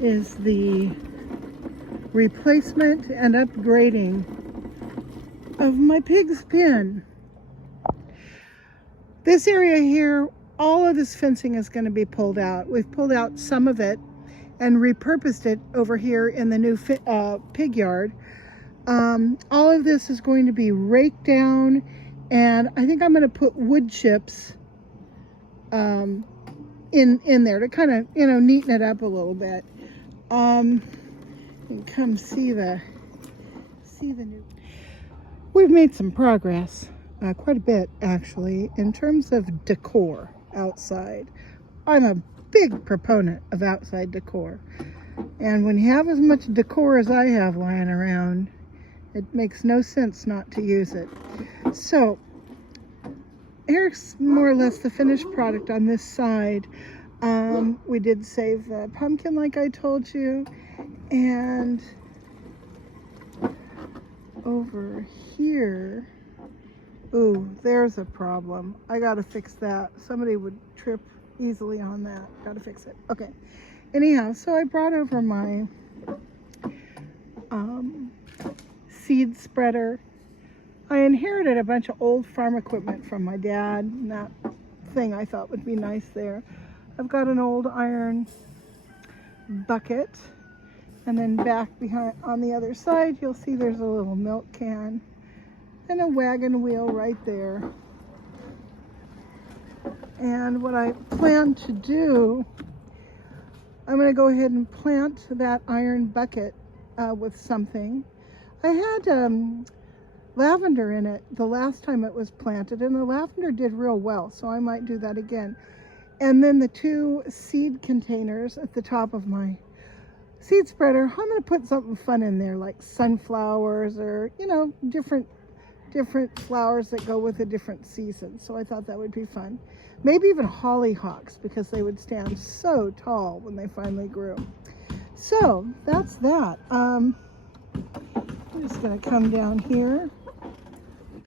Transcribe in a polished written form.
is the replacement and upgrading of my pig's pen. This area here, all of this fencing is going to be pulled out. We've pulled out some of it and repurposed it over here in the new pig yard. All of this is going to be raked down, and I think I'm going to put wood chips in there to kind of, you know, neaten it up a little bit. And come see the new. We've made some progress, quite a bit actually, in terms of decor outside. I'm a big proponent of outside decor, and when you have as much decor as I have lying around, it makes no sense not to use it. So here's more or less the finished product on this side. We did save the pumpkin like I told you, and over here, ooh, there's a problem. I gotta fix that. Somebody would trip easily on that. Gotta fix it. Okay. Anyhow, so I brought over my seed spreader. I inherited a bunch of old farm equipment from my dad, and that thing I thought would be nice there. I've got an old iron bucket, and then back behind on the other side you'll see there's a little milk can and a wagon wheel right there. And what I plan to do, I'm going to go ahead and plant that iron bucket with something. I had lavender in it the last time it was planted, and the lavender did real well, so I might do that again. And then the two seed containers at the top of my seed spreader, I'm going to put something fun in there, like sunflowers, or, you know, different flowers that go with a different season. So I thought that would be fun. Maybe even hollyhocks, because they would stand so tall when they finally grew. So that's that. I'm just going to come down here